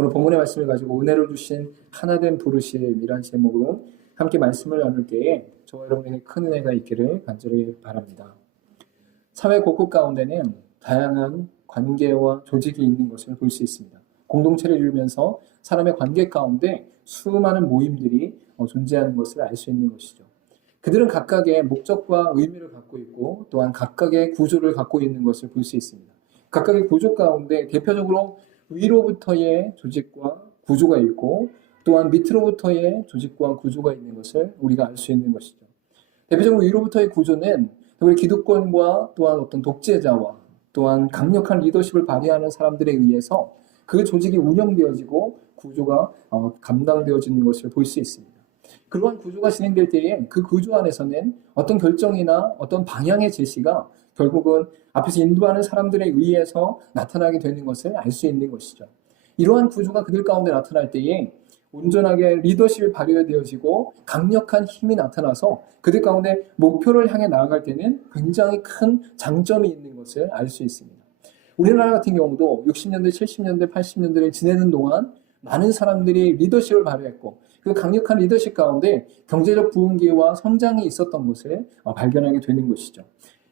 오늘 본문의 말씀을 가지고 은혜를 주신 하나된 부르심이란 제목으로 함께 말씀을 나눌 때에 저와 여러분에게 큰 은혜가 있기를 간절히 바랍니다. 사회 곳곳 가운데는 다양한 관계와 조직이 있는 것을 볼 수 있습니다. 공동체를 이루면서 사람의 관계 가운데 수많은 모임들이 존재하는 것을 알 수 있는 것이죠. 그들은 각각의 목적과 의미를 갖고 있고 또한 각각의 구조를 갖고 있는 것을 볼 수 있습니다. 각각의 구조 가운데 대표적으로 위로부터의 조직과 구조가 있고 또한 밑으로부터의 조직과 구조가 있는 것을 우리가 알 수 있는 것이죠. 대표적으로 위로부터의 구조는 우리 기득권과 또한 어떤 독재자와 또한 강력한 리더십을 발휘하는 사람들에 의해서 그 조직이 운영되어지고 구조가 감당되어지는 것을 볼 수 있습니다. 그러한 구조가 진행될 때에 그 구조 안에서는 어떤 결정이나 어떤 방향의 제시가 결국은 앞에서 인도하는 사람들에 의해서 나타나게 되는 것을 알 수 있는 것이죠. 이러한 구조가 그들 가운데 나타날 때에 온전하게 리더십이 발휘되어지고 강력한 힘이 나타나서 그들 가운데 목표를 향해 나아갈 때는 굉장히 큰 장점이 있는 것을 알 수 있습니다. 우리나라 같은 경우도 60년대, 70년대, 80년대를 지내는 동안 많은 사람들이 리더십을 발휘했고 그 강력한 리더십 가운데 경제적 부흥기와 성장이 있었던 것을 발견하게 되는 것이죠.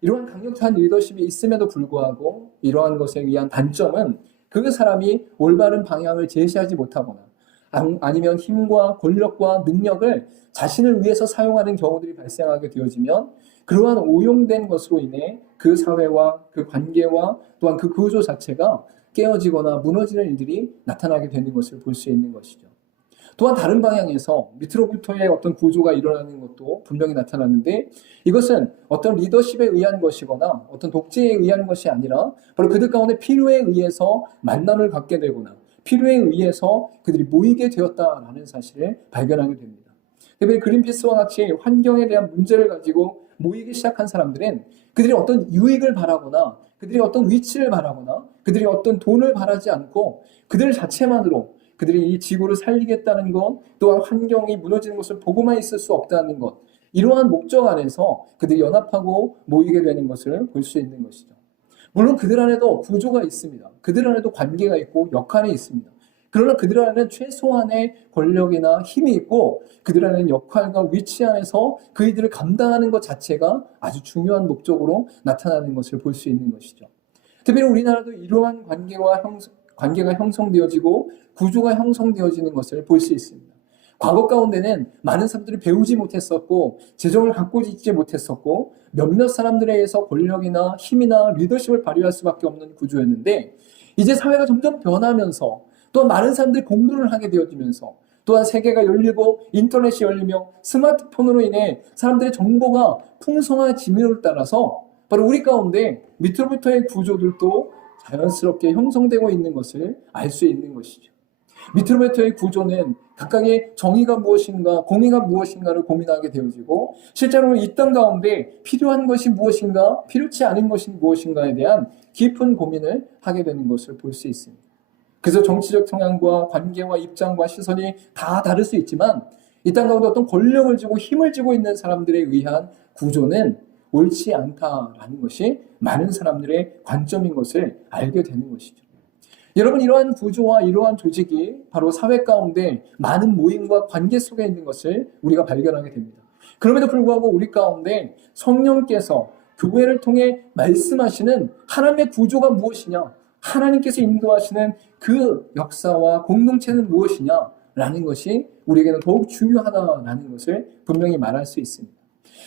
이러한 강력한 리더십이 있음에도 불구하고 이러한 것에 의한 단점은 그 사람이 올바른 방향을 제시하지 못하거나 아니면 힘과 권력과 능력을 자신을 위해서 사용하는 경우들이 발생하게 되어지면 그러한 오용된 것으로 인해 그 사회와 그 관계와 또한 그 구조 자체가 깨어지거나 무너지는 일들이 나타나게 되는 것을 볼 수 있는 것이죠. 또한 다른 방향에서 밑으로부터의 어떤 구조가 일어나는 것도 분명히 나타나는데 이것은 어떤 리더십에 의한 것이거나 어떤 독재에 의한 것이 아니라 바로 그들 가운데 필요에 의해서 만남을 갖게 되거나 필요에 의해서 그들이 모이게 되었다라는 사실을 발견하게 됩니다. 특별히 그린피스와 같이 환경에 대한 문제를 가지고 모이기 시작한 사람들은 그들이 어떤 유익을 바라거나 그들이 어떤 위치를 바라거나 그들이 어떤 돈을 바라지 않고 그들 자체만으로 그들이 이 지구를 살리겠다는 것 또한 환경이 무너지는 것을 보고만 있을 수 없다는 것 이러한 목적 안에서 그들이 연합하고 모이게 되는 것을 볼 수 있는 것이죠. 물론 그들 안에도 구조가 있습니다. 그들 안에도 관계가 있고 역할이 있습니다. 그러나 그들 안에는 최소한의 권력이나 힘이 있고 그들 안에는 역할과 위치 안에서 그이들을 감당하는 것 자체가 아주 중요한 목적으로 나타나는 것을 볼 수 있는 것이죠. 특별히 우리나라도 이러한 관계가 형성되어지고 구조가 형성되어지는 것을 볼 수 있습니다. 과거 가운데는 많은 사람들이 배우지 못했었고 재정을 갖고 있지 못했었고 몇몇 사람들에 의해서 권력이나 힘이나 리더십을 발휘할 수밖에 없는 구조였는데 이제 사회가 점점 변하면서 또 많은 사람들이 공부를 하게 되어지면서 또한 세계가 열리고 인터넷이 열리며 스마트폰으로 인해 사람들의 정보가 풍성해짐을 따라서 바로 우리 가운데 밑으로부터의 구조들도 자연스럽게 형성되고 있는 것을 알 수 있는 것이죠. 밑으로부터의 구조는 각각의 정의가 무엇인가 공의가 무엇인가를 고민하게 되어지고 실제로 이 땅 가운데 필요한 것이 무엇인가 필요치 않은 것이 무엇인가에 대한 깊은 고민을 하게 되는 것을 볼 수 있습니다. 그래서 정치적 성향과 관계와 입장과 시선이 다 다를 수 있지만 이 땅 가운데 어떤 권력을 쥐고 힘을 쥐고 있는 사람들에 의한 구조는 옳지 않다라는 것이 많은 사람들의 관점인 것을 알게 되는 것이죠. 여러분 이러한 구조와 이러한 조직이 바로 사회 가운데 많은 모임과 관계 속에 있는 것을 우리가 발견하게 됩니다. 그럼에도 불구하고 우리 가운데 성령께서 교회를 통해 말씀하시는 하나님의 구조가 무엇이냐 하나님께서 인도하시는 그 역사와 공동체는 무엇이냐라는 것이 우리에게는 더욱 중요하다라는 것을 분명히 말할 수 있습니다.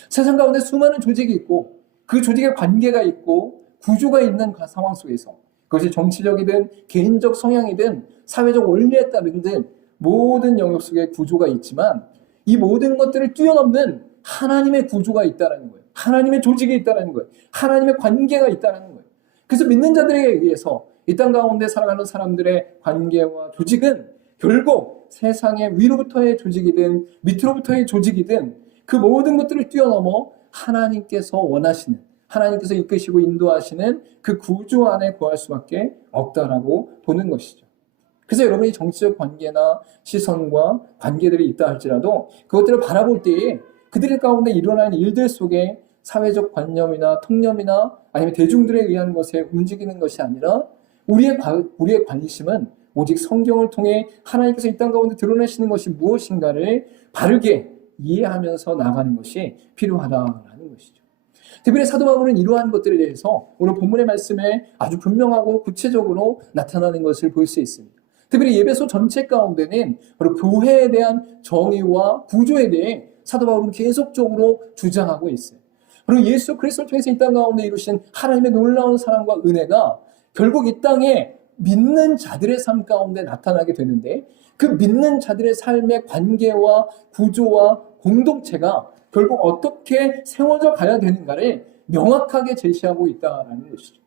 세상 가운데 수많은 조직이 있고 그 조직의 관계가 있고 구조가 있는 그 상황 속에서 그것이 정치적이든 개인적 성향이든 사회적 원리에 따르든 모든 영역 속에 구조가 있지만 이 모든 것들을 뛰어넘는 하나님의 구조가 있다는 거예요. 하나님의 조직이 있다는 거예요. 하나님의 관계가 있다는 거예요. 그래서 믿는 자들에 의해서 이 땅 가운데 살아가는 사람들의 관계와 조직은 결국 세상의 위로부터의 조직이든 밑으로부터의 조직이든 그 모든 것들을 뛰어넘어 하나님께서 원하시는 하나님께서 이끄시고 인도하시는 그 구조 안에 거할 수밖에 없다라고 보는 것이죠. 그래서 여러분이 정치적 관계나 시선과 관계들이 있다 할지라도 그것들을 바라볼 때에 그들 가운데 일어나는 일들 속에 사회적 관념이나 통념이나 아니면 대중들에 의한 것에 움직이는 것이 아니라 우리의 관심은 오직 성경을 통해 하나님께서 이 땅 가운데 드러내시는 것이 무엇인가를 바르게 이해하면서 나가는 것이 필요하다라는 것이죠. 특별히 사도 바울은 이러한 것들에 대해서 오늘 본문의 말씀에 아주 분명하고 구체적으로 나타나는 것을 볼 수 있습니다. 특별히 예배소 전체 가운데는 바로 교회에 대한 정의와 구조에 대해 사도 바울은 계속적으로 주장하고 있어요. 그리고 예수 그리스도를 통해서 이 땅 가운데 이루신 하나님의 놀라운 사랑과 은혜가 결국 이 땅에 믿는 자들의 삶 가운데 나타나게 되는데, 그 믿는 자들의 삶의 관계와 구조와 공동체가 결국 어떻게 세워져 가야 되는가를 명확하게 제시하고 있다는 것이죠.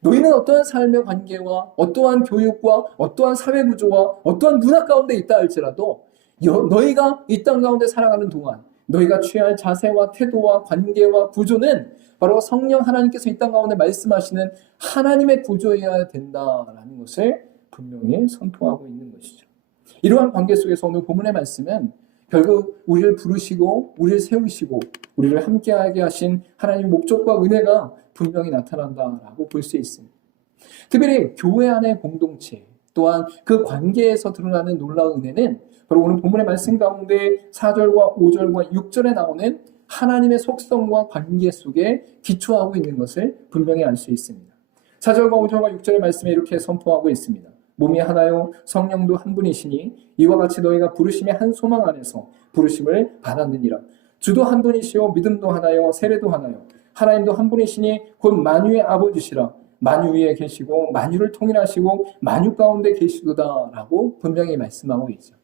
너희는 어떠한 삶의 관계와 어떠한 교육과 어떠한 사회 구조와 어떠한 문화 가운데 있다 할지라도 너희가 이 땅 가운데 살아가는 동안 너희가 취할 자세와 태도와 관계와 구조는 바로 성령 하나님께서 이 땅 가운데 말씀하시는 하나님의 구조여야 된다라는 것을 분명히 선포하고 있는 것이죠. 이러한 관계 속에서 오늘 본문의 말씀은 결국 우리를 부르시고 우리를 세우시고 우리를 함께하게 하신 하나님의 목적과 은혜가 분명히 나타난다라고 볼 수 있습니다. 특별히 교회 안의 공동체 또한 그 관계에서 드러나는 놀라운 은혜는 바로 오늘 본문의 말씀 가운데 4절과 5절과 6절에 나오는 하나님의 속성과 관계 속에 기초하고 있는 것을 분명히 알 수 있습니다. 4절과 5절과 6절의 말씀에 이렇게 선포하고 있습니다. 몸이 하나요 성령도 한 분이시니 이와 같이 너희가 부르심의 한 소망 안에서 부르심을 받았느니라. 주도 한 분이시요 믿음도 하나요 세례도 하나요 하나님도 한 분이시니 곧 만유의 아버지시라. 만유 위에 계시고 만유를 통일하시고 만유 가운데 계시도다라고 분명히 말씀하고 있죠.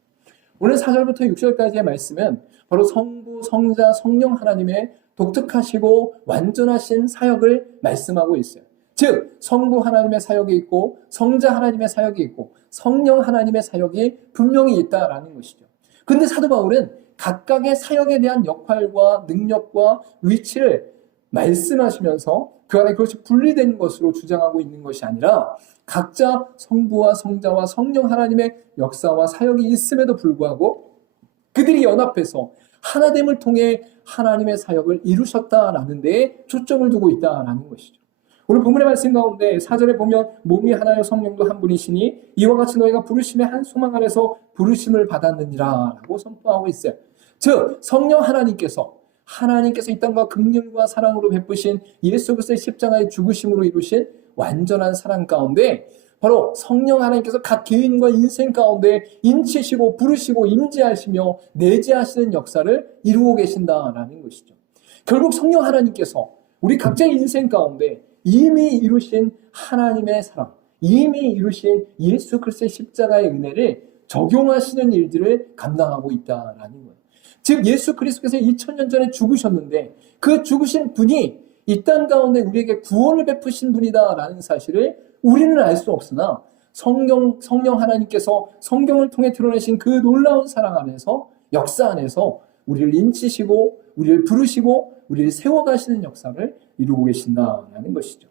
오늘 4절부터 6절까지의 말씀은 바로 성부, 성자, 성령 하나님의 독특하시고 완전하신 사역을 말씀하고 있어요. 즉 성부 하나님의 사역이 있고 성자 하나님의 사역이 있고 성령 하나님의 사역이 분명히 있다라는 것이죠. 근데 사도 바울은 각각의 사역에 대한 역할과 능력과 위치를 말씀하시면서 그 안에 그것이 분리된 것으로 주장하고 있는 것이 아니라 각자 성부와 성자와 성령 하나님의 역사와 사역이 있음에도 불구하고 그들이 연합해서 하나됨을 통해 하나님의 사역을 이루셨다라는 데에 초점을 두고 있다라는 것이죠. 오늘 본문의 말씀 가운데 4절에 보면 몸이 하나요 성령도 한 분이시니 이와 같이 너희가 부르심의 한 소망 안에서 부르심을 받았느니라 라고 선포하고 있어요. 즉 성령 하나님께서 이 땅과 긍휼과 사랑으로 베푸신 예수 그리스도의 십자가의 죽으심으로 이루신 완전한 사랑 가운데 바로 성령 하나님께서 각 개인과 인생 가운데 인치시고 부르시고 임재하시며 내재하시는 역사를 이루고 계신다라는 것이죠. 결국 성령 하나님께서 우리 각자의 인생 가운데 이미 이루신 하나님의 사랑, 이미 이루신 예수 그리스도의 십자가의 은혜를 적용하시는 일들을 감당하고 있다라는 거예요. 즉 예수 그리스도께서 2000년 전에 죽으셨는데 그 죽으신 분이 이 땅 가운데 우리에게 구원을 베푸신 분이다라는 사실을 우리는 알 수 없으나 성령 하나님께서 성경을 통해 드러내신 그 놀라운 사랑 안에서 역사 안에서 우리를 인치시고 우리를 부르시고 우리를 세워가시는 역사를 이루고 계신다라는 것이죠.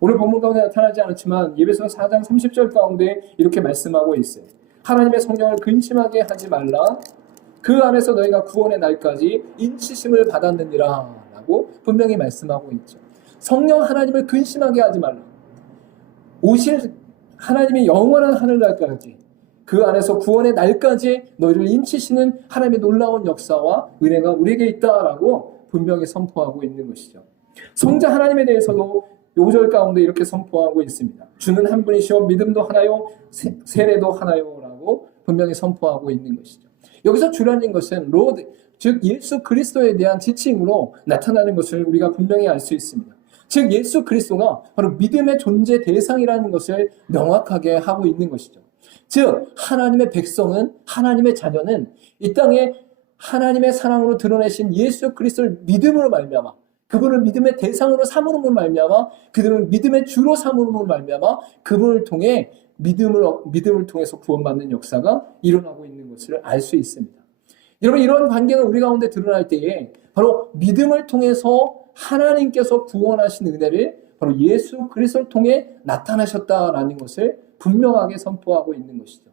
오늘 본문 가운데 나타나지 않았지만 예배서 4장 30절 가운데 이렇게 말씀하고 있어요. 하나님의 성령을 근심하게 하지 말라. 그 안에서 너희가 구원의 날까지 인치심을 받았느니라 라고 분명히 말씀하고 있죠. 성령 하나님을 근심하게 하지 말라. 오실 하나님의 영원한 하늘날까지 그 안에서 구원의 날까지 너희를 인치시는 하나님의 놀라운 역사와 은혜가 우리에게 있다라고 분명히 선포하고 있는 것이죠. 성자 하나님에 대해서도 5절 가운데 이렇게 선포하고 있습니다. 주는 한 분이시오 믿음도 하나요 세례도 하나요 라고 분명히 선포하고 있는 것이죠. 여기서 주라는 것은 로드, 즉 예수 그리스도에 대한 지칭으로 나타나는 것을 우리가 분명히 알 수 있습니다. 즉 예수 그리스도가 바로 믿음의 존재 대상이라는 것을 명확하게 하고 있는 것이죠. 즉 하나님의 백성은, 하나님의 자녀는 이 땅에 하나님의 사랑으로 드러내신 예수 그리스도를 믿음으로 말미암아, 그분을 믿음의 대상으로 삼음으로 말미암아, 그들은 믿음의 주로 삼음으로 말미암아 그분을 통해 믿음을 통해서 구원받는 역사가 일어나고 있는 것을 알 수 있습니다. 여러분 이런 관계가 우리 가운데 드러날 때에 바로 믿음을 통해서 하나님께서 구원하신 은혜를 바로 예수 그리스도를 통해 나타나셨다라는 것을 분명하게 선포하고 있는 것이죠.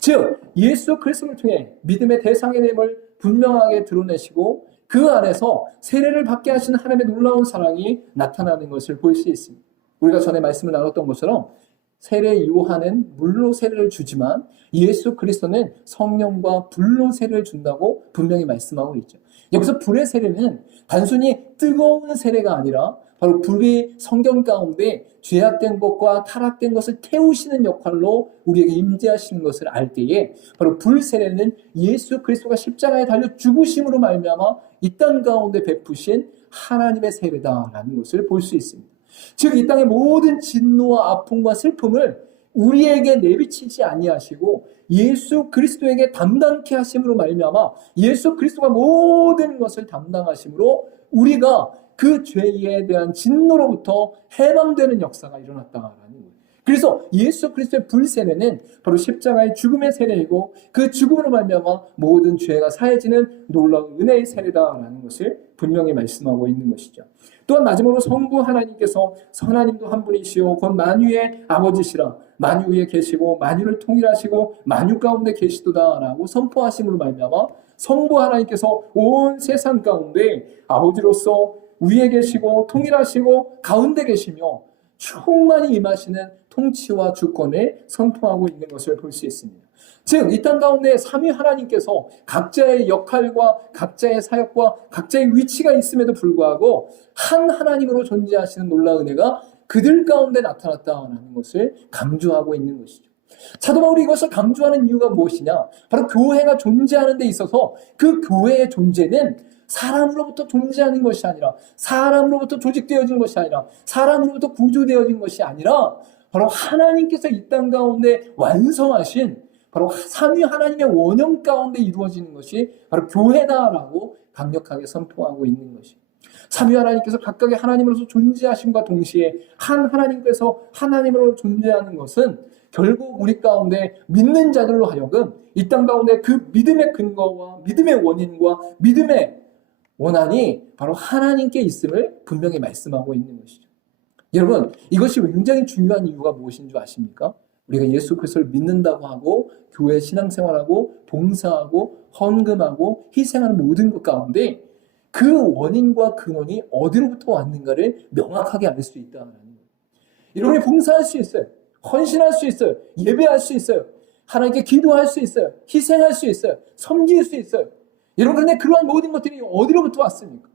즉 예수 그리스도를 통해 믿음의 대상의 됨을 분명하게 드러내시고 그 안에서 세례를 받게 하시는 하나님의 놀라운 사랑이 나타나는 것을 볼 수 있습니다. 우리가 전에 말씀을 나눴던 것처럼 세례 요한은 물로 세례를 주지만 예수 그리스도는 성령과 불로 세례를 준다고 분명히 말씀하고 있죠. 여기서 불의 세례는 단순히 뜨거운 세례가 아니라 바로 불이 성경 가운데 죄악된 것과 타락된 것을 태우시는 역할로 우리에게 임재하시는 것을 알 때에 바로 불 세례는 예수 그리스도가 십자가에 달려 죽으심으로 말미암아 이 땅 가운데 베푸신 하나님의 세례다라는 것을 볼 수 있습니다. 즉 이 땅의 모든 진노와 아픔과 슬픔을 우리에게 내비치지 아니하시고 예수 그리스도에게 담당케 하심으로 말미암아 예수 그리스도가 모든 것을 담당하심으로 우리가 그 죄에 대한 진노로부터 해방되는 역사가 일어났다라는 거예요. 그래서 예수 그리스도의 불세례는 바로 십자가의 죽음의 세례이고 그 죽음으로 말미암아 모든 죄가 사해지는 놀라운 은혜의 세례다라는 것을 분명히 말씀하고 있는 것이죠. 또한 마지막으로 성부 하나님께서 하나님도 한 분이시오 곧 만유의 아버지시라 만유 위에 계시고 만유를 통일하시고 만유 가운데 계시도다라고 선포하심으로 말미암아 성부 하나님께서 온 세상 가운데 아버지로서 위에 계시고 통일하시고 가운데 계시며 충만히 임하시는 통치와 주권을 선포하고 있는 것을 볼 수 있습니다. 즉, 이 땅 가운데 삼위 하나님께서 각자의 역할과 각자의 사역과 각자의 위치가 있음에도 불구하고 한 하나님으로 존재하시는 놀라운 은혜가 그들 가운데 나타났다는 것을 강조하고 있는 것이죠. 사도 바울이 이것을 강조하는 이유가 무엇이냐? 바로 교회가 존재하는 데 있어서 그 교회의 존재는 사람으로부터 존재하는 것이 아니라 사람으로부터 조직되어진 것이 아니라 사람으로부터 구조되어진 것이 아니라 바로 하나님께서 이 땅 가운데 완성하신 바로 삼위 하나님의 원형 가운데 이루어지는 것이 바로 교회다라고 강력하게 선포하고 있는 것입니다. 삼위 하나님께서 각각의 하나님으로서 존재하심과 동시에 한 하나님께서 하나님으로 존재하는 것은 결국 우리 가운데 믿는 자들로 하여금 이 땅 가운데 그 믿음의 근거와 믿음의 원인과 믿음의 원한이 바로 하나님께 있음을 분명히 말씀하고 있는 것이죠. 여러분, 이것이 굉장히 중요한 이유가 무엇인 줄 아십니까? 우리가 예수 그리스도를 믿는다고 하고 교회 신앙생활하고 봉사하고 헌금하고 희생하는 모든 것 가운데 그 원인과 근원이 어디로부터 왔는가를 명확하게 알 수 있다는 거예요. 여러분이 봉사할 수 있어요. 헌신할 수 있어요. 예배할 수 있어요. 하나님께 기도할 수 있어요. 희생할 수 있어요. 섬길 수 있어요. 여러분, 그런데 그러한 모든 것들이 어디로부터 왔습니까?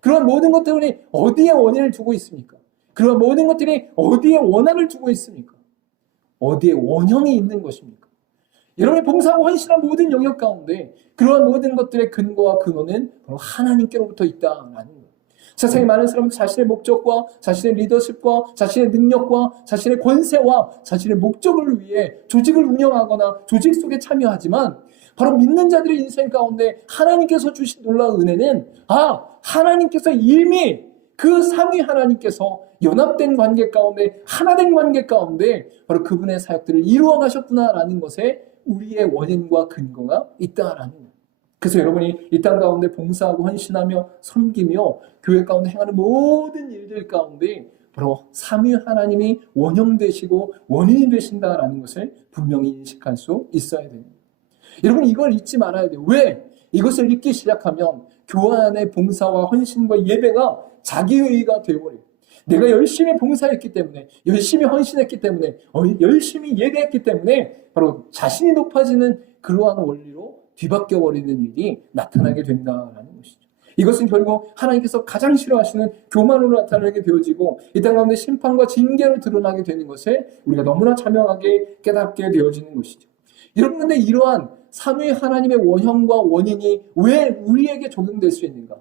그러한 모든 것들이 어디에 원인을 두고 있습니까? 그러한 모든 것들이 어디에 원한을 두고 있습니까? 어디에 원형이 있는 것입니까? 여러분이 봉사하고 헌신한 모든 영역 가운데 그러한 모든 것들의 근거와 근원은 바로 하나님께로부터 있다라는 거예요. 세상에 많은 사람은 자신의 목적과 자신의 리더십과 자신의 능력과 자신의 권세와 자신의 목적을 위해 조직을 운영하거나 조직 속에 참여하지만 바로 믿는 자들의 인생 가운데 하나님께서 주신 놀라운 은혜는 하나님께서 이미 그 삼위 하나님께서 연합된 관계 가운데 하나된 관계 가운데 바로 그분의 사역들을 이루어 가셨구나라는 것에 우리의 원인과 근거가 있다라는 거예요. 그래서 여러분이 이 땅 가운데 봉사하고 헌신하며 섬기며 교회 가운데 행하는 모든 일들 가운데 바로 삼위 하나님이 원형되시고 원인이 되신다라는 것을 분명히 인식할 수 있어야 됩니다. 여러분, 이걸 잊지 말아야 돼요. 왜? 이것을 잊기 시작하면 교회 안의 봉사와 헌신과 예배가 자기의의가 되어버려요. 내가 열심히 봉사했기 때문에, 열심히 헌신했기 때문에, 열심히 예배했기 때문에 바로 자신이 높아지는 그러한 원리로 뒤바뀌어버리는 일이 나타나게 된다는 것이죠. 이것은 결국 하나님께서 가장 싫어하시는 교만으로 나타나게 되어지고 이 땅 가운데 심판과 징계로 드러나게 되는 것을 우리가 너무나 자명하게 깨닫게 되어지는 것이죠. 여러분, 근데 이러한 삼위 하나님의 원형과 원인이 왜 우리에게 적용될 수 있는가?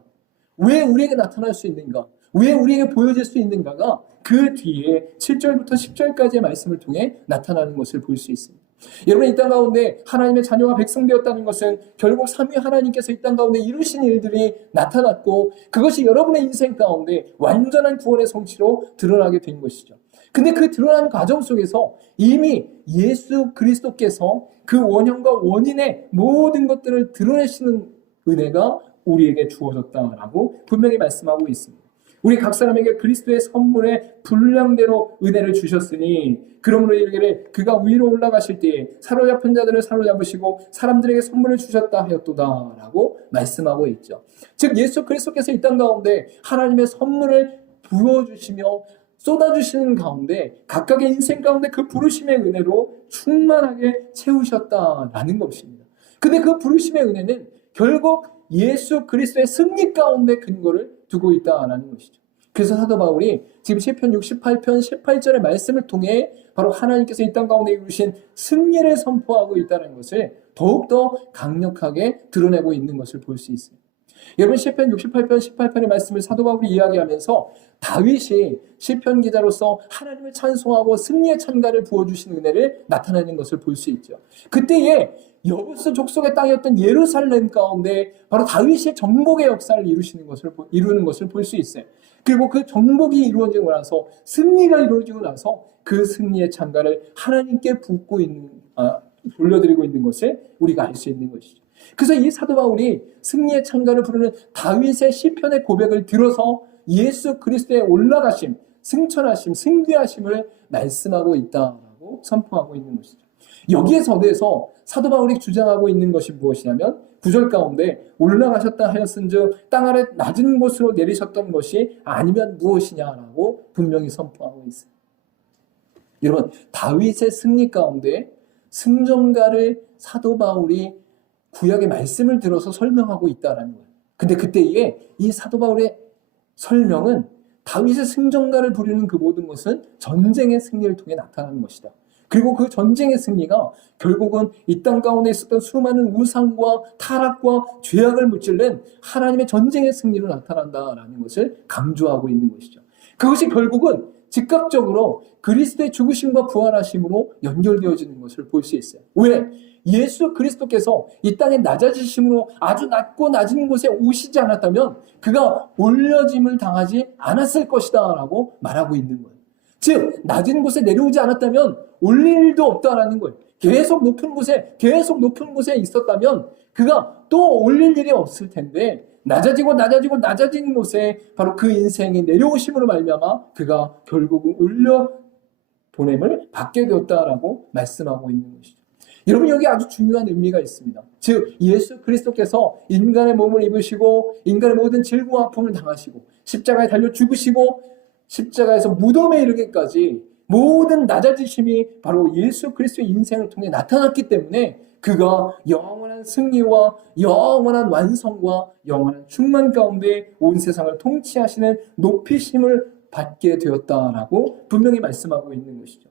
왜 우리에게 나타날 수 있는가? 왜 우리에게 보여질 수 있는가가 그 뒤에 7절부터 10절까지의 말씀을 통해 나타나는 것을 볼 수 있습니다. 여러분, 이 땅 가운데 하나님의 자녀가 백성되었다는 것은 결국 삼위 하나님께서 이 땅 가운데 이루신 일들이 나타났고 그것이 여러분의 인생 가운데 완전한 구원의 성취로 드러나게 된 것이죠. 근데 그 드러나는 과정 속에서 이미 예수 그리스도께서 그 원형과 원인의 모든 것들을 드러내시는 은혜가 우리에게 주어졌다라고 분명히 말씀하고 있습니다. 우리 각 사람에게 그리스도의 선물의 분량대로 은혜를 주셨으니 그러므로 이르기를 그가 위로 올라가실 때에 사로잡힌 자들을 사로잡으시고 사람들에게 선물을 주셨다 하였도다 라고 말씀하고 있죠. 즉 예수 그리스도께서 이 땅 가운데 하나님의 선물을 부어주시며 쏟아주시는 가운데 각각의 인생 가운데 그 부르심의 은혜로 충만하게 채우셨다라는 것입니다. 근데 그 부르심의 은혜는 결국 예수 그리스도의 승리 가운데 근거를 두고 있다라는 것이죠. 그래서 사도 바울이 지금 시편 68편 18절의 말씀을 통해 바로 하나님께서 이 땅 가운데 이루신 승리를 선포하고 있다는 것을 더욱더 강력하게 드러내고 있는 것을 볼 수 있습니다. 여러분 시편 68편 18편의 말씀을 사도 바울이 이야기하면서 다윗이 시편 기자로서 하나님을 찬송하고 승리의 찬가를 부어주신 은혜를 나타내는 것을 볼 수 있죠. 그때에 여부스 족속의 땅이었던 예루살렘 가운데 바로 다윗의 정복의 역사를 이루는 것을 볼 수 있어요. 그리고 그 정복이 이루어지고 나서 승리가 이루어지고 나서 그 승리의 찬가를 하나님께 돌려드리고 있는 것을 우리가 알 수 있는 것이죠. 그래서 이 사도 바울이 승리의 찬가를 부르는 다윗의 시편의 고백을 들어서 예수 그리스도의 올라가심, 승천하심, 승귀하심을 말씀하고 있다라고 선포하고 있는 것이죠. 여기에서 대해서 사도 바울이 주장하고 있는 것이 무엇이냐면 9절 가운데 올라가셨다 하였은즉 땅 아래 낮은 곳으로 내리셨던 것이 아니면 무엇이냐라고 분명히 선포하고 있어요. 여러분 다윗의 승리 가운데 승전가를 사도 바울이 구약의 말씀을 들어서 설명하고 있다는 거예요. 근데 그때에 이 사도 바울의 설명은 다윗의 승전가를 부리는 그 모든 것은 전쟁의 승리를 통해 나타나는 것이다. 그리고 그 전쟁의 승리가 결국은 이 땅 가운데 있었던 수많은 우상과 타락과 죄악을 무찔른 하나님의 전쟁의 승리로 나타난다라는 것을 강조하고 있는 것이죠. 그것이 결국은 즉각적으로 그리스도의 죽으심과 부활하심으로 연결되어지는 것을 볼 수 있어요. 왜? 예수 그리스도께서 이 땅에 낮아지심으로 아주 낮고 낮은 곳에 오시지 않았다면 그가 올려짐을 당하지 않았을 것이다 라고 말하고 있는 거예요. 즉 낮은 곳에 내려오지 않았다면 올릴 일도 없다라는 거예요. 계속 높은 곳에 있었다면 그가 또 올릴 일이 없을 텐데 낮아진 곳에 바로 그 인생이 내려오심으로 말미암아 그가 결국은 올려 보냄을 받게 되었다라고 말씀하고 있는 것이죠. 여러분 여기 아주 중요한 의미가 있습니다. 즉 예수 그리스도께서 인간의 몸을 입으시고 인간의 모든 질고와 아픔을 당하시고 십자가에 달려 죽으시고 십자가에서 무덤에 이르기까지 모든 낮아지심이 바로 예수 그리스도의 인생을 통해 나타났기 때문에 그가 영원한 승리와 영원한 완성과 영원한 충만 가운데 온 세상을 통치하시는 높이심을 받게 되었다라고 분명히 말씀하고 있는 것이죠.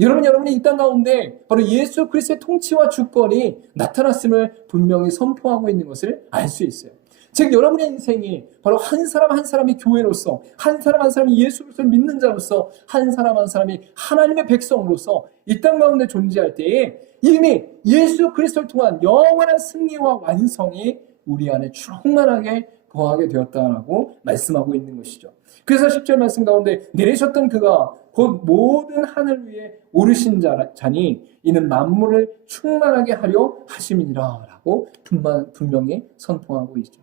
여러분이 이 땅 가운데 바로 예수 그리스도의 통치와 주권이 나타났음을 분명히 선포하고 있는 것을 알 수 있어요. 즉 여러분의 인생이 바로 한 사람 한 사람이 교회로서 한 사람 한 사람이 예수 그리스도를 믿는 자로서 한 사람 한 사람이 하나님의 백성으로서 이 땅 가운데 존재할 때에 이미 예수 그리스도를 통한 영원한 승리와 완성이 우리 안에 충만하게 거하게 되었다라고 말씀하고 있는 것이죠. 그래서 10절 말씀 가운데 내리셨던 그가 곧 모든 하늘 위에 오르신 자니 이는 만물을 충만하게 하려 하심이니라 라고 분명히 선포하고 있죠.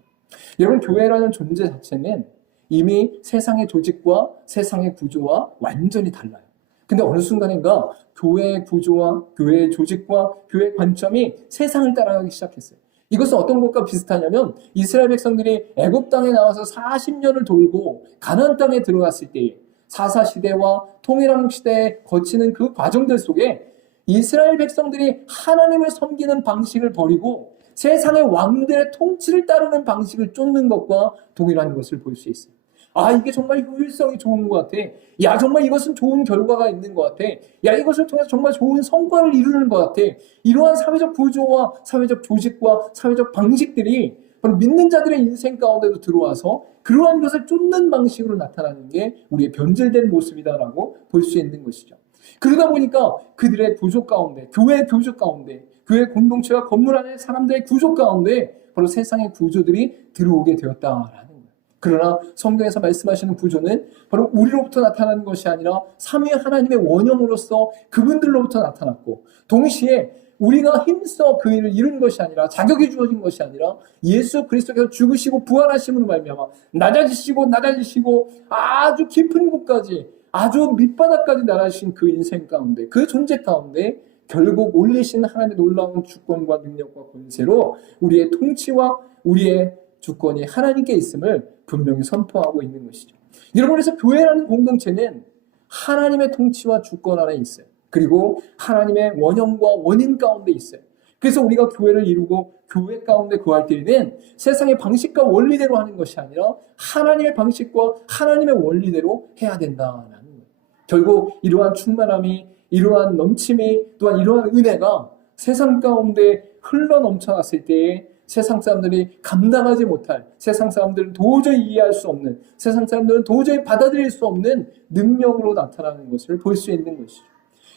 여러분 교회라는 존재 자체는 이미 세상의 조직과 세상의 구조와 완전히 달라요. 근데 어느 순간인가 교회의 구조와 교회의 조직과 교회의 관점이 세상을 따라가기 시작했어요. 이것은 어떤 것과 비슷하냐면 이스라엘 백성들이 애굽 땅에 나와서 40년을 돌고 가나안 땅에 들어갔을 때에 사사시대와 통일왕국시대에 거치는 그 과정들 속에 이스라엘 백성들이 하나님을 섬기는 방식을 버리고 세상의 왕들의 통치를 따르는 방식을 쫓는 것과 동일한 것을 볼 수 있어요. 아, 이게 정말 효율성이 좋은 것 같아. 야, 정말 이것은 좋은 결과가 있는 것 같아. 야, 이것을 통해서 정말 좋은 성과를 이루는 것 같아. 이러한 사회적 구조와 사회적 조직과 사회적 방식들이 바로 믿는 자들의 인생 가운데도 들어와서 그러한 것을 쫓는 방식으로 나타나는 게 우리의 변질된 모습이다라고 볼 수 있는 것이죠. 그러다 보니까 그들의 구조 가운데, 교회의 구조 가운데, 교회 공동체와 건물 안에 사람들의 구조 가운데 바로 세상의 구조들이 들어오게 되었다라는 거예요. 그러나 성경에서 말씀하시는 구조는 바로 우리로부터 나타나는 것이 아니라 삼위 하나님의 원형으로서 그분들로부터 나타났고 동시에 우리가 힘써 그 일을 이룬 것이 아니라 자격이 주어진 것이 아니라 예수 그리스도께서 죽으시고 부활하심으로 말미암아 낮아지시고 아주 깊은 곳까지 아주 밑바닥까지 날아가신 그 인생 가운데 그 존재 가운데 결국 올리신 하나님의 놀라운 주권과 능력과 권세로 우리의 통치와 우리의 주권이 하나님께 있음을 분명히 선포하고 있는 것이죠. 여러분, 그래서 교회라는 공동체는 하나님의 통치와 주권 안에 있어요. 그리고 하나님의 원형과 원인 가운데 있어요. 그래서 우리가 교회를 이루고 교회 가운데 거할 때에는 세상의 방식과 원리대로 하는 것이 아니라 하나님의 방식과 하나님의 원리대로 해야 된다라는 거예요. 결국 이러한 충만함이, 이러한 넘침이, 또한 이러한 은혜가 세상 가운데 흘러 넘쳐났을 때에 세상 사람들이 감당하지 못할, 세상 사람들은 도저히 이해할 수 없는, 세상 사람들은 도저히 받아들일 수 없는 능력으로 나타나는 것을 볼 수 있는 것이죠.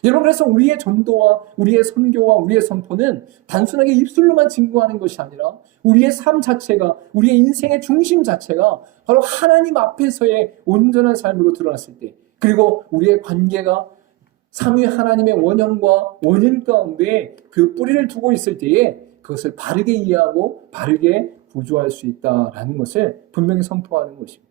여러분, 그래서 우리의 전도와 우리의 선교와 우리의 선포는 단순하게 입술로만 증거하는 것이 아니라 우리의 삶 자체가, 우리의 인생의 중심 자체가 바로 하나님 앞에서의 온전한 삶으로 드러났을 때, 그리고 우리의 관계가 삼위 하나님의 원형과 원인 가운데 그 뿌리를 두고 있을 때에 그것을 바르게 이해하고 바르게 구조할 수 있다라는 것을 분명히 선포하는 것입니다.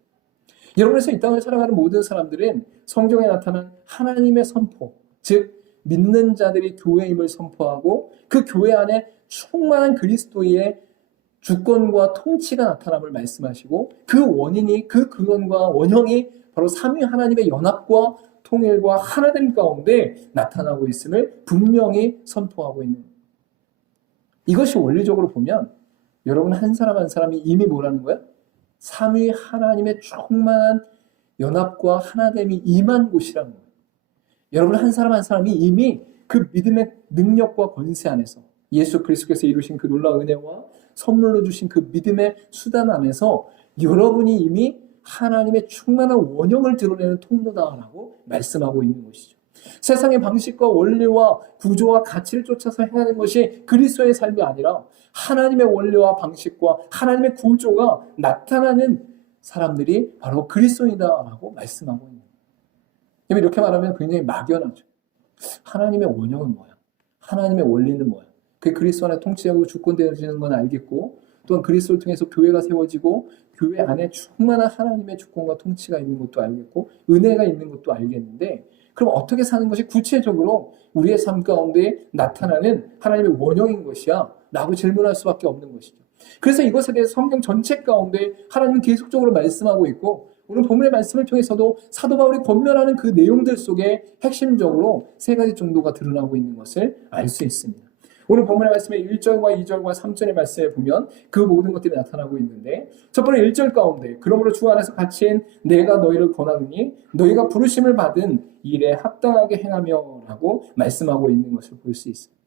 여러분에서 이 땅을 살아가는 모든 사람들은 성경에 나타난 하나님의 선포, 즉 믿는 자들이 교회임을 선포하고 그 교회 안에 충만한 그리스도의 주권과 통치가 나타남을 말씀하시고 그 원인이, 그 근원과 원형이 바로 삼위 하나님의 연합과 통일과 하나됨 가운데 나타나고 있음을 분명히 선포하고 있는 거예요. 이것이 원리적으로 보면 여러분 한 사람 한 사람이 이미 뭐라는 거야? 삼위 하나님의 충만한 연합과 하나됨이 임한 곳이라는 거예요. 여러분 한 사람 한 사람이 이미 그 믿음의 능력과 권세 안에서 예수 그리스도께서 이루신 그 놀라운 은혜와 선물로 주신 그 믿음의 수단 안에서 여러분이 이미 하나님의 충만한 원형을 드러내는 통로다라고 말씀하고 있는 것이죠. 세상의 방식과 원리와 구조와 가치를 쫓아서 행하는 것이 그리스도의 삶이 아니라 하나님의 원리와 방식과 하나님의 구조가 나타나는 사람들이 바로 그리스도이다라고 말씀하고 있는 거예요. 이렇게 말하면 굉장히 막연하죠. 하나님의 원형은 뭐야? 하나님의 원리는 뭐야? 그게 그리스도 안에 통치하고 주권되어지는 건 알겠고, 또한 그리스도를 통해서 교회가 세워지고 교회 안에 충만한 하나님의 주권과 통치가 있는 것도 알겠고 은혜가 있는 것도 알겠는데, 그럼 어떻게 사는 것이 구체적으로 우리의 삶 가운데 나타나는 하나님의 원형인 것이야? 라고 질문할 수밖에 없는 것이죠. 그래서 이것에 대해서 성경 전체 가운데 하나님은 계속적으로 말씀하고 있고, 오늘 본문의 말씀을 통해서도 사도 바울이 권면하는 그 내용들 속에 핵심적으로 세 가지 정도가 드러나고 있는 것을 알 수 있습니다. 오늘 본문의 말씀의 1절과 2절과 3절의 말씀에 보면 그 모든 것들이 나타나고 있는데, 첫 번째 1절 가운데 그러므로 주 안에서 갇힌 내가 너희를 권하노니 너희가 부르심을 받은 일에 합당하게 행하며 라고 말씀하고 있는 것을 볼 수 있습니다.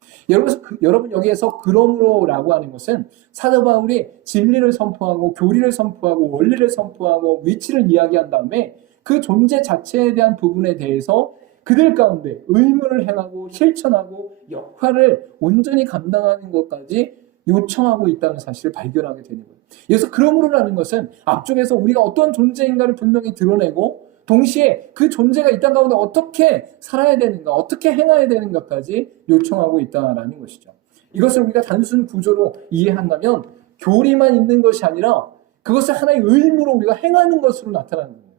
여러분 여기에서 그러므로라고 하는 것은 사도 바울이 진리를 선포하고 교리를 선포하고 원리를 선포하고 위치를 이야기한 다음에 그 존재 자체에 대한 부분에 대해서 그들 가운데 의무를 행하고 실천하고 역할을 온전히 감당하는 것까지 요청하고 있다는 사실을 발견하게 되는 거예요. 그래서 그러므로라는 것은 앞쪽에서 우리가 어떤 존재인가를 분명히 드러내고 동시에 그 존재가 이 땅 가운데 어떻게 살아야 되는가, 어떻게 행해야 되는가까지 요청하고 있다는 것이죠. 이것을 우리가 단순 구조로 이해한다면 교리만 있는 것이 아니라 그것을 하나의 의무로 우리가 행하는 것으로 나타나는 거예요.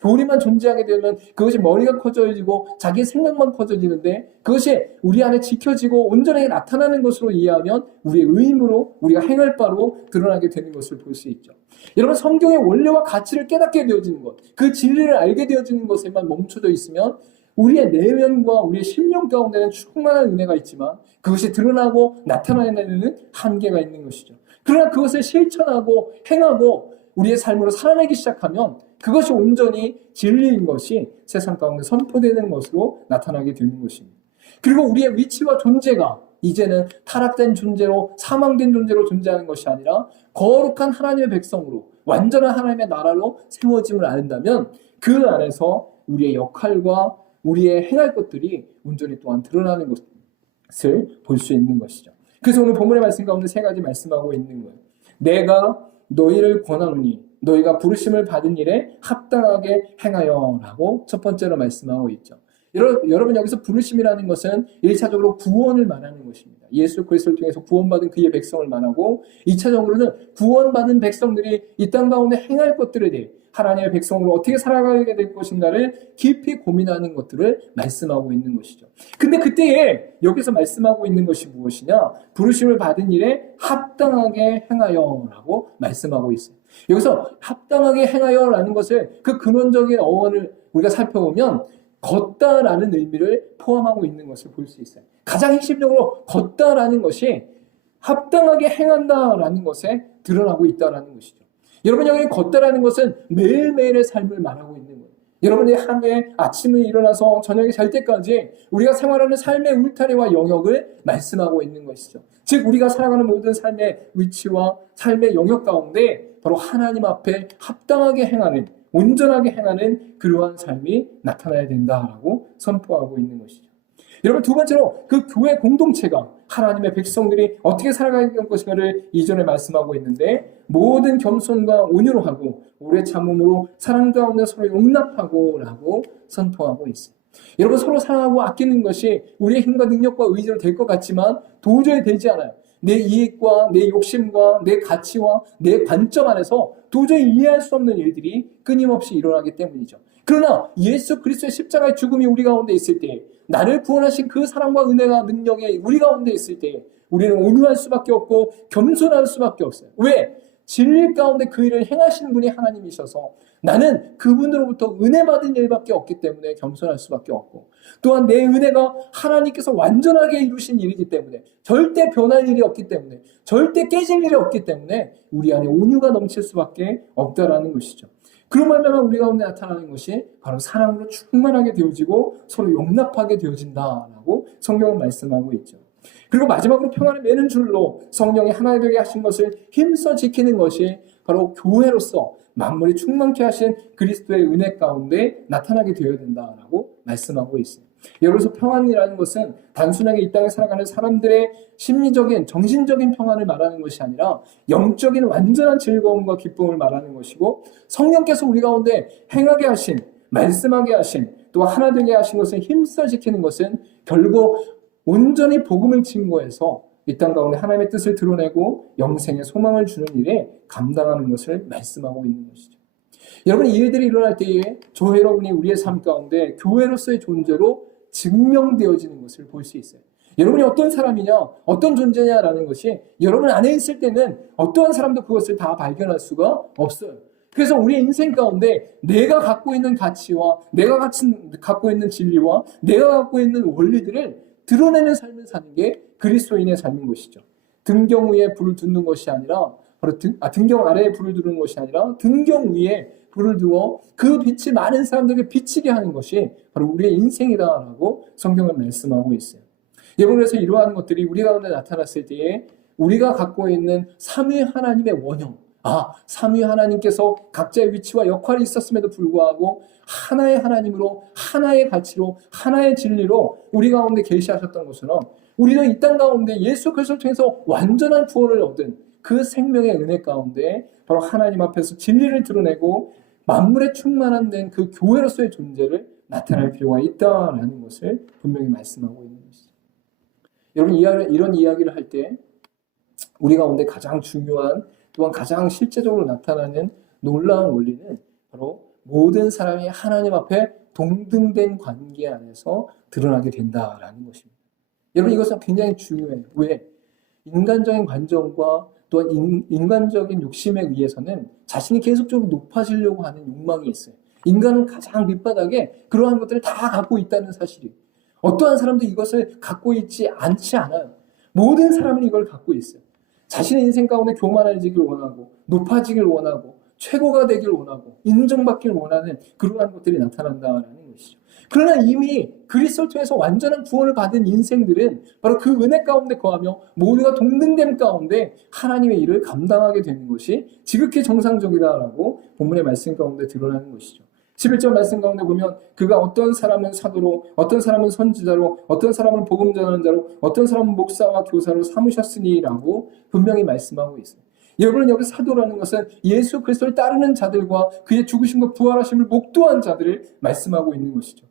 교리만 존재하게 되면 그것이 머리가 커져지고 자기 생각만 커져지는데, 그것이 우리 안에 지켜지고 온전하게 나타나는 것으로 이해하면 우리의 의무로 우리가 행할 바로 드러나게 되는 것을 볼 수 있죠. 여러분, 성경의 원리와 가치를 깨닫게 되어지는 것, 그 진리를 알게 되어지는 것에만 멈춰져 있으면 우리의 내면과 우리의 심령 가운데는 충만한 은혜가 있지만 그것이 드러나고 나타나는 한계가 있는 것이죠. 그러나 그것을 실천하고 행하고 우리의 삶으로 살아내기 시작하면 그것이 온전히 진리인 것이 세상 가운데 선포되는 것으로 나타나게 되는 것입니다. 그리고 우리의 위치와 존재가 이제는 타락된 존재로, 사망된 존재로 존재하는 것이 아니라 거룩한 하나님의 백성으로, 완전한 하나님의 나라로 세워짐을 안다면 그 안에서 우리의 역할과 우리의 행할 것들이 온전히 또한 드러나는 것을 볼 수 있는 것이죠. 그래서 오늘 본문의 말씀 가운데 세 가지 말씀하고 있는 거예요. 내가 너희를 권하노니 너희가 부르심을 받은 일에 합당하게 행하여 라고 첫 번째로 말씀하고 있죠. 여러분 여기서 부르심이라는 것은 1차적으로 구원을 말하는 것입니다. 예수 그리스도를 통해서 구원받은 그의 백성을 말하고 2차적으로는 구원받은 백성들이 이 땅 가운데 행할 것들에 대해 하나님의 백성으로 어떻게 살아가게 될 것인가를 깊이 고민하는 것들을 말씀하고 있는 것이죠. 근데 그때에 여기서 말씀하고 있는 것이 무엇이냐? 부르심을 받은 일에 합당하게 행하여 라고 말씀하고 있어요. 여기서 합당하게 행하여 라는 것을 그 근원적인 어원을 우리가 살펴보면 걷다라는 의미를 포함하고 있는 것을 볼 수 있어요. 가장 핵심적으로 걷다라는 것이 합당하게 행한다라는 것에 드러나고 있다라는 것이죠. 여러분, 여기 걷다라는 것은 매일매일의 삶을 말하고 있는 거예요. 여러분의 하루에 아침에 일어나서 저녁에 잘 때까지 우리가 생활하는 삶의 울타리와 영역을 말씀하고 있는 것이죠. 즉 우리가 살아가는 모든 삶의 위치와 삶의 영역 가운데 바로 하나님 앞에 합당하게 행하는, 온전하게 행하는 그러한 삶이 나타나야 된다라고 선포하고 있는 것이죠. 여러분, 두 번째로 그 교회 공동체가 하나님의 백성들이 어떻게 살아가야 할 것인가를 이전에 말씀하고 있는데, 모든 겸손과 온유로 하고 오래 참음으로 사랑 가운데 서로 용납하고 라고 선포하고 있어요. 여러분, 서로 사랑하고 아끼는 것이 우리의 힘과 능력과 의지로 될 것 같지만 도저히 되지 않아요. 내 이익과 내 욕심과 내 가치와 내 관점 안에서 도저히 이해할 수 없는 일들이 끊임없이 일어나기 때문이죠. 그러나 예수 그리스도의 십자가의 죽음이 우리 가운데 있을 때, 나를 구원하신 그 사랑과 은혜가 능력이 우리 가운데 있을 때 우리는 온유할 수밖에 없고 겸손할 수밖에 없어요. 왜? 진리 가운데 그 일을 행하신 분이 하나님이셔서 나는 그분으로부터 은혜 받은 일밖에 없기 때문에 겸손할 수밖에 없고, 또한 내 은혜가 하나님께서 완전하게 이루신 일이기 때문에, 절대 변할 일이 없기 때문에, 절대 깨질 일이 없기 때문에 우리 안에 온유가 넘칠 수밖에 없다라는 것이죠. 그런 말면 우리 가운데 나타나는 것이 바로 사랑으로 충만하게 되어지고 서로 용납하게 되어진다라고 성경은 말씀하고 있죠. 그리고 마지막으로 평안을 매는 줄로 성령이 하나 되게 하신 것을 힘써 지키는 것이 바로 교회로서 만물이 충만케 하신 그리스도의 은혜 가운데 나타나게 되어야 된다라고 말씀하고 있어요. 여기서 평안이라는 것은 단순하게 이 땅에 살아가는 사람들의 심리적인, 정신적인 평안을 말하는 것이 아니라 영적인 완전한 즐거움과 기쁨을 말하는 것이고, 성령께서 우리 가운데 행하게 하신, 말씀하게 하신, 또 하나 되게 하신 것을 힘써 지키는 것은 결국 온전히 복음을 증거해서 이 땅 가운데 하나님의 뜻을 드러내고 영생의 소망을 주는 일에 감당하는 것을 말씀하고 있는 것이죠. 여러분, 이 일들이 일어날 때에 저 여러분이 우리의 삶 가운데 교회로서의 존재로 증명되어지는 것을 볼 수 있어요. 여러분이 어떤 사람이냐, 어떤 존재냐라는 것이 여러분 안에 있을 때는 어떠한 사람도 그것을 다 발견할 수가 없어요. 그래서 우리의 인생 가운데 내가 갖고 있는 가치와 내가 갖고 있는 진리와 내가 갖고 있는 원리들을 드러내는 삶을 사는 게 그리스도인의 삶인 것이죠. 등경 위에 불을 두는 것이 아니라 바로 등경 아래에 불을 두는 것이 아니라 등경 위에 불을 두어 그 빛이 많은 사람들에게 비치게 하는 것이 바로 우리의 인생이다라고 성경은 말씀하고 있어요. 여러분, 그래서 이러한 것들이 우리 가운데 나타났을 때에 우리가 갖고 있는 삼위 하나님의 원형, 삼위 하나님께서 각자의 위치와 역할이 있었음에도 불구하고 하나의 하나님으로, 하나의 가치로, 하나의 진리로 우리 가운데 계시하셨던 것처럼 우리도 이 땅 가운데 예수 그리스도를 통해서 완전한 구원을 얻은 그 생명의 은혜 가운데 바로 하나님 앞에서 진리를 드러내고 만물에 충만한 된 그 교회로서의 존재를 나타낼 필요가 있다라는 것을 분명히 말씀하고 있는 것이죠. 여러분, 이런 이야기를 할 때 우리 가운데 가장 중요한, 또한 가장 실제적으로 나타나는 놀라운 원리는 바로 모든 사람이 하나님 앞에 동등된 관계 안에서 드러나게 된다라는 것입니다. 여러분, 이것은 굉장히 중요해요. 왜? 인간적인 관점과 또한 인간적인 욕심에 의해서는 자신이 계속적으로 높아지려고 하는 욕망이 있어요. 인간은 가장 밑바닥에 그러한 것들을 다 갖고 있다는 사실이에요. 어떠한 사람도 이것을 갖고 있지 않지 않아요. 모든 사람은 이걸 갖고 있어요. 자신의 인생 가운데 교만해지길 원하고, 높아지길 원하고, 최고가 되길 원하고, 인정받길 원하는 그러한 것들이 나타난다는 것이죠. 그러나 이미 그리스도를 통해서 완전한 구원을 받은 인생들은 바로 그 은혜 가운데 거하며 모두가 동등됨 가운데 하나님의 일을 감당하게 되는 것이 지극히 정상적이다라고 본문의 말씀 가운데 드러나는 것이죠. 11절 말씀 가운데 보면 그가 어떤 사람은 사도로, 어떤 사람은 선지자로, 어떤 사람은 복음 전하는 자로, 어떤 사람은 목사와 교사로 삼으셨으니라고 분명히 말씀하고 있어요. 여러분, 여기 사도라는 것은 예수 그리스도를 따르는 자들과 그의 죽으심과 부활하심을 목도한 자들을 말씀하고 있는 것이죠.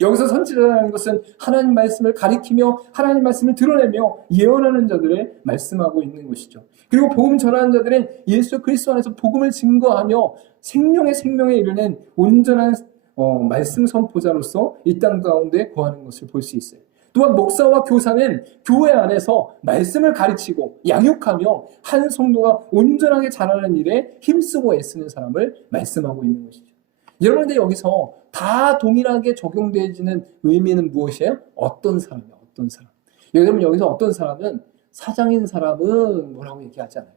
여기서 선지자라는 것은 하나님 말씀을 가리키며 하나님 말씀을 드러내며 예언하는 자들을 말씀하고 있는 것이죠. 그리고 복음 전하는 자들은 예수 그리스도 안에서 복음을 증거하며 생명에 이르는 온전한 말씀 선포자로서 이 땅 가운데 거하는 것을 볼 수 있어요. 또한 목사와 교사는 교회 안에서 말씀을 가르치고 양육하며 한 성도가 온전하게 자라는 일에 힘쓰고 애쓰는 사람을 말씀하고 있는 것이죠. 여러분, 근데 여기서 다 동일하게 적용되어지는 의미는 무엇이에요? 어떤 사람이에요? 어떤 사람. 여러분, 여기서 어떤 사람은 사장인 사람은 뭐라고 얘기하지 않아요.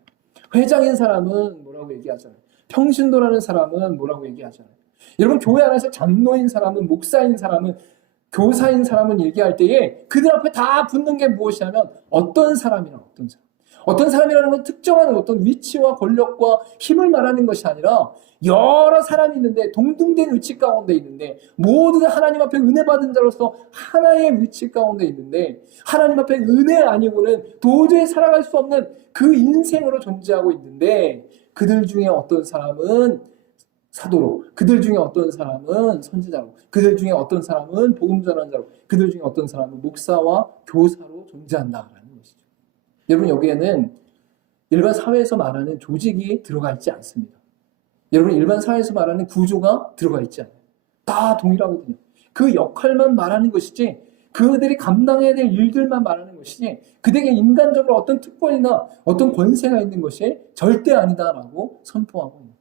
회장인 사람은 뭐라고 얘기하지 않아요. 평신도라는 사람은 뭐라고 얘기하지 않아요. 여러분, 교회 안에서 장로인 사람은, 목사인 사람은, 교사인 사람은 얘기할 때에 그들 앞에 다 붙는 게 무엇이냐면 어떤 사람이나 어떤 사람. 어떤 사람이라는 건 특정한 어떤 위치와 권력과 힘을 말하는 것이 아니라 여러 사람이 있는데, 동등된 위치 가운데 있는데, 모두 다 하나님 앞에 은혜 받은 자로서 하나의 위치 가운데 있는데, 하나님 앞에 은혜 아니고는 도저히 살아갈 수 없는 그 인생으로 존재하고 있는데, 그들 중에 어떤 사람은 사도로, 그들 중에 어떤 사람은 선지자로, 그들 중에 어떤 사람은 복음 전환자로, 그들 중에 어떤 사람은 목사와 교사로 존재한다라는 것이죠. 여러분, 여기에는 일반 사회에서 말하는 조직이 들어가 있지 않습니다. 여러분, 일반 사회에서 말하는 구조가 들어가 있지 않아요. 다 동일하거든요. 그 역할만 말하는 것이지, 그들이 감당해야 될 일들만 말하는 것이지, 그들에게 인간적으로 어떤 특권이나 어떤 권세가 있는 것이 절대 아니다라고 선포하고 있습니다.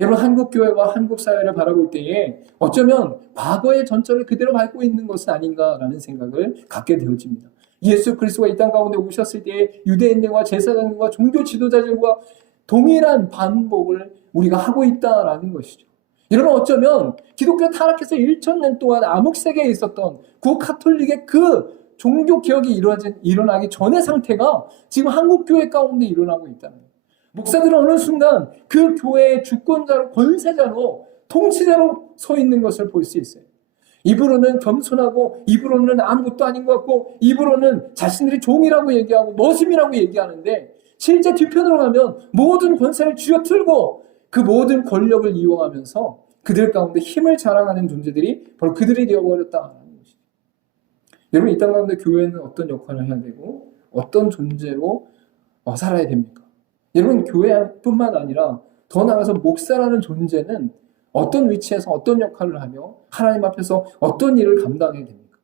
여러분, 한국교회와 한국사회를 바라볼 때에 어쩌면 과거의 전철을 그대로 밟고 있는 것은 아닌가라는 생각을 갖게 되어집니다. 예수 그리스도가 이 땅 가운데 오셨을 때에 유대인들과 제사장들과 종교 지도자들과 동일한 반복을 우리가 하고 있다라는 것이죠. 여러분, 어쩌면 기독교 타락해서 1000년 동안 암흑세계에 있었던 구카톨릭의 그 종교 개혁이 일어나기 전의 상태가 지금 한국교회 가운데 일어나고 있다는 거예요. 목사들은 어느 순간 그 교회의 주권자로, 권세자로, 통치자로 서 있는 것을 볼 수 있어요. 입으로는 겸손하고, 입으로는 아무것도 아닌 것 같고, 입으로는 자신들이 종이라고 얘기하고 머슴이라고 얘기하는데, 실제 뒤편으로 가면 모든 권세를 쥐어틀고 그 모든 권력을 이용하면서 그들 가운데 힘을 자랑하는 존재들이 바로 그들이 되어버렸다는 것이죠. 여러분, 이 땅 가운데 교회는 어떤 역할을 해야 되고 어떤 존재로 살아야 됩니까? 여러분, 교회뿐만 아니라 더 나아가서 목사라는 존재는 어떤 위치에서 어떤 역할을 하며 하나님 앞에서 어떤 일을 감당해야 됩니까?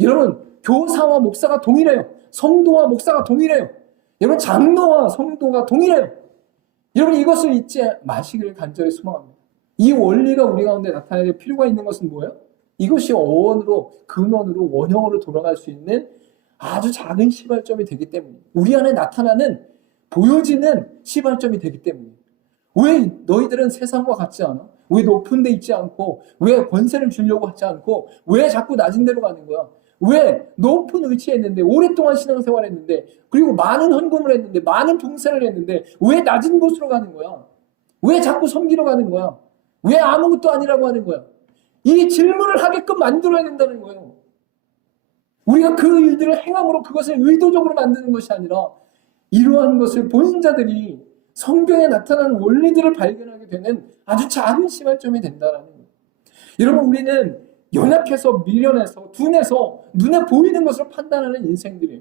여러분, 교사와 목사가 동일해요. 성도와 목사가 동일해요. 여러분, 장로와 성도가 동일해요. 여러분, 이것을 잊지 마시기를 간절히 소망합니다. 이 원리가 우리 가운데 나타나야 될 필요가 있는 것은 뭐예요? 이것이 어원으로, 근원으로, 원형으로 돌아갈 수 있는 아주 작은 시발점이 되기 때문입니다. 우리 안에 나타나는, 보여지는 시발점이 되기 때문입니다. 왜 너희들은 세상과 같지 않아? 왜 높은 데 있지 않고, 왜 권세를 주려고 하지 않고, 왜 자꾸 낮은 데로 가는 거야? 왜 높은 위치에 있는데, 오랫동안 신앙생활 했는데, 그리고 많은 헌금을 했는데, 많은 봉사를 했는데, 왜 낮은 곳으로 가는 거야? 왜 자꾸 섬기러 가는 거야? 왜 아무것도 아니라고 하는 거야? 이 질문을 하게끔 만들어야 된다는 거예요. 우리가 그 일들을 행함으로 그것을 의도적으로 만드는 것이 아니라, 이러한 것을 보는 자들이 성경에 나타나는 원리들을 발견하게 되는 아주 작은 시발점이 된다는 거예요. 여러분, 우리는 연약해서, 미련해서, 둔해서 눈에 보이는 것을 판단하는 인생들이에요.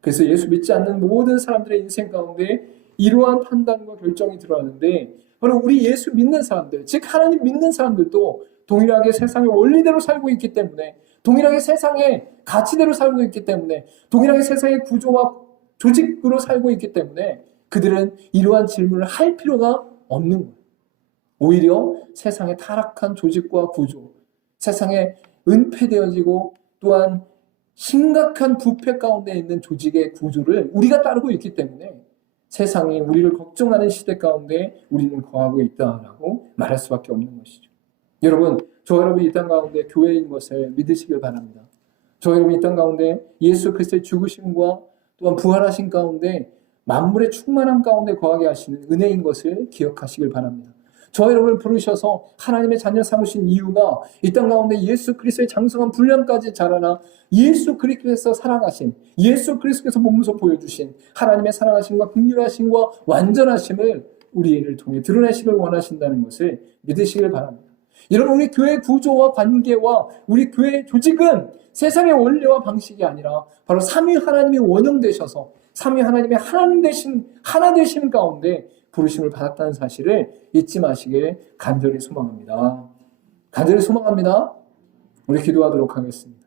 그래서 예수 믿지 않는 모든 사람들의 인생 가운데 이러한 판단과 결정이 들어가는데, 바로 우리 예수 믿는 사람들, 즉 하나님 믿는 사람들도 동일하게 세상의 원리대로 살고 있기 때문에, 동일하게 세상의 가치대로 살고 있기 때문에, 동일하게 세상의 구조와 조직으로 살고 있기 때문에 그들은 이러한 질문을 할 필요가 없는 거예요. 오히려 세상의 타락한 조직과 구조, 세상에 은폐되어지고 또한 심각한 부패 가운데 있는 조직의 구조를 우리가 따르고 있기 때문에 세상이 우리를 걱정하는 시대 가운데 우리는 거하고 있다라고 말할 수밖에 없는 것이죠. 여러분, 저 여러분이 이 땅 가운데 교회인 것을 믿으시길 바랍니다. 저 여러분이 이 땅 가운데 예수 그리스도의 죽으심과 또한 부활하신 가운데 만물의 충만함 가운데 거하게 하시는 은혜인 것을 기억하시길 바랍니다. 저 여러분을 부르셔서 하나님의 자녀 삼으신 이유가 이 땅 가운데 예수 그리스도의 장성한 분량까지 자라나 예수 그리스도께서 사랑하신, 예수 그리스도께서 몸소 보여주신 하나님의 사랑하심과 긍휼하심과 완전하심을 우리를 통해 드러내시길 원하신다는 것을 믿으시길 바랍니다. 여러분, 우리 교회 구조와 관계와 우리 교회의 조직은 세상의 원리와 방식이 아니라 바로 삼위 하나님이 원형 되셔서 삼위 하나님의 하나 되신 가운데 부르심을 받았다는 사실을 잊지 마시길 간절히 소망합니다. 간절히 소망합니다. 우리 기도하도록 하겠습니다.